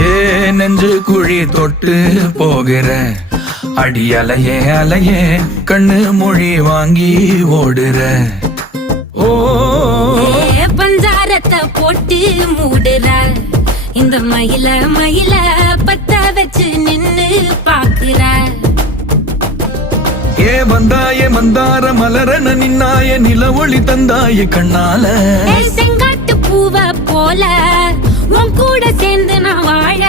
ஏ நெஞ்சு குழி தொட்டு போகிற அடி அலையே அலையே கண்ணு மொழி வாங்கி ஓடுற. ஓ பஞ்சாரத்தை போட்டு மூடுற இந்த மயில மயில பத்த வச்சு நின்னு பாக்குற. ஏ வந்தாய மந்தார மலரன நின்னாய நில ஒளி தந்தாய கண்ணால. செங்காட்டு பூவ போல உன் கூட சேர்ந்து நான் வாழ.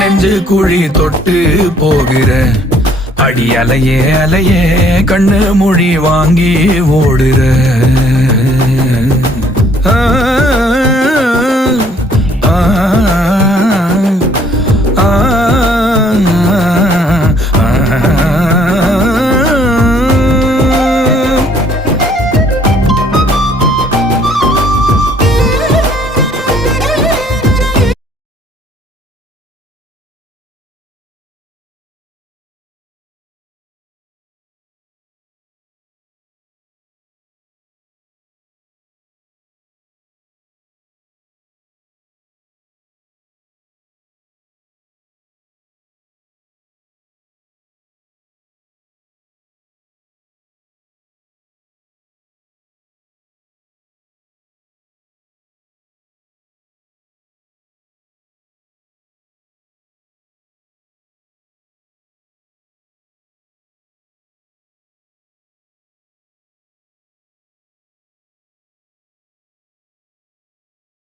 நெஞ்சு குழி தொட்டு போகிற அடி அலையே அலையே கண்ணு மொழி வாங்கி ஓடுற. ஆ ஆ